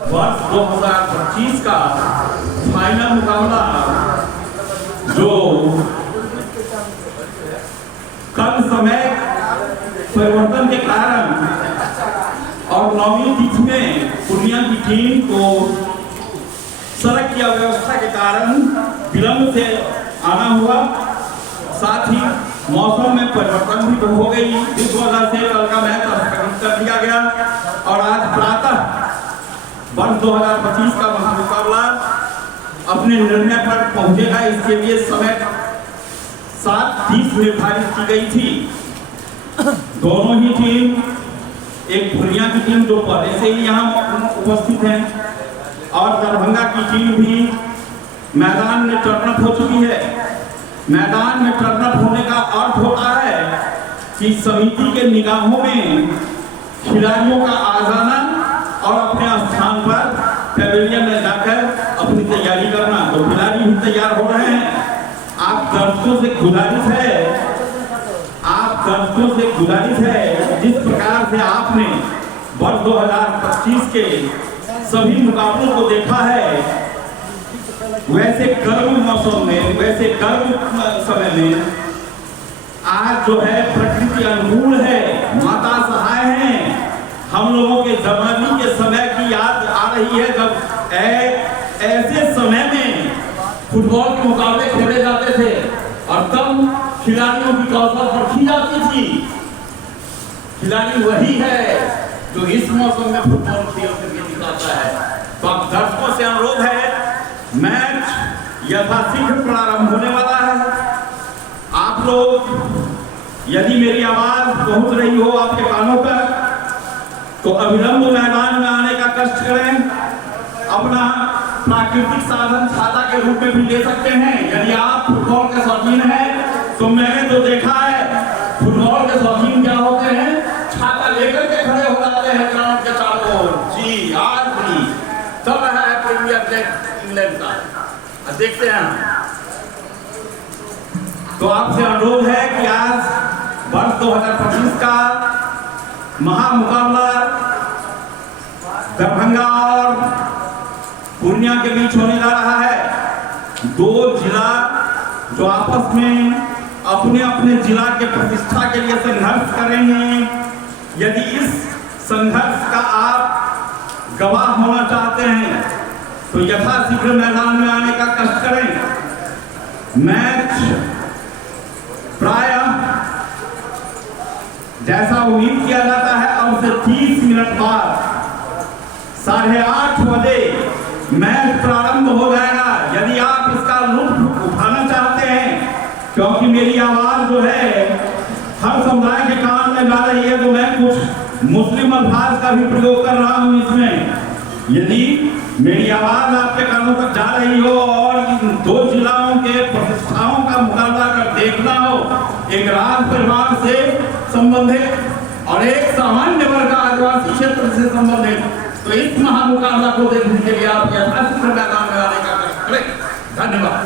वर्ष 2025 का फाइनल मुकाबला जो कल समय परिवर्तन के कारण और नौवीं तिथि में पूर्णिया की टीम को सड़क की अव्यवस्था के कारण विलंब से आना हुआ। साथ ही मौसम में परिवर्तन भी हो गई, इस वजह से कल का मैच स्थगित कर दिया गया और आज प्रातः वर्ष 2025 का महामुकाबला अपने निर्णय पर पहुंचेगा। इसके लिए समय 7:30 निर्धारित की गई थी। दोनों ही टीम, एक पूर्णिया की टीम जो पहले से ही यहाँ उपस्थित है और दरभंगा की टीम भी मैदान में टर्नअप हो चुकी है। मैदान में टर्नअप होने का अर्थ होता है कि समिति के निगाहों में खिलाड़ियों का आ जाना और अपने स्थान पर पैवेलियन में जाकर अपनी तैयारी करना। तो खिलाड़ी भी तैयार हो रहे हैं। आप दर्शकों से गुजारिश है जिस प्रकार से आपने वर्ष 2025 के सभी मुकाबलों को देखा है, वैसे गर्म मौसम में, वैसे गर्म समय में आज जो है प्रकृति अनुकूल है, माता सहाय है। हम लोगों के जमाने के समय की याद आ रही है जब ऐसे समय में फुटबॉल के मुकाबले खेले जाते थे और तब खिलाड़ियों की कौशल परखी जाती थी। खिलाड़ी वही है जो इस मौसम में फुटबॉल खेल करके दिखाता है। तो अब दर्शकों से अनुरोध है, मैच यथाशीघ्र प्रारंभ होने वाला है। आप लोग यदि मेरी आवाज पहुंच रही हो आपके कानों पर तो अविलंब मैदान में आने का कष्ट करें। अपना प्राकृतिक साधन छाता के रूप में भी ले सकते हैं। यदि आप फुटबॉल के शौकीन हैं तो मैंने तो देखा है फुटबॉल के शौकीन क्या होते हैं, छाता लेकर के खड़े हो जाते हैं ग्राउंड के चारों ओर। जी, आज भी चल रहा है प्रीमियर लीग इंग्लैंड का, देखते हैं। तो आपसे अनुरोध है कि आज वर्ष 2025 का महामुकाबला दरभंगा और पूर्णिया के बीच होने जा रहा है। दो जिला जो आपस में अपने अपने जिला के प्रतिष्ठा के लिए संघर्ष करेंगे। यदि इस संघर्ष का आप गवाह होना चाहते हैं तो यथाशीघ्र मैदान में आने का कष्ट करें। मैच प्रायः जैसा उम्मीद किया जाता है अब से 30 मिनट बाद 8:30 बजे मैच प्रारंभ हो जाएगा। यदि आप इसका लुत्फ उठाना चाहते हैं, क्योंकि मेरी आवाज जो है हर समुदाय के कान में जा रही है, तो मैं कुछ मुस्लिम अल्फाज का भी प्रयोग कर रहा हूं इसमें। यदि मेरी आवाज आपके कानों तक जा रही हो और इन दो जिलाओं के प्रतिष्ठाओं का मुकाबला कर देखना हो, एक राज परिवार से संबंधित और एक सामान्य वर्ग आदिवासी क्षेत्र से संबंधित, तो इस महामुकाबला को देखने के लिए आप यथाशीघ्र मैदान में आने का कष्ट करें। धन्यवाद।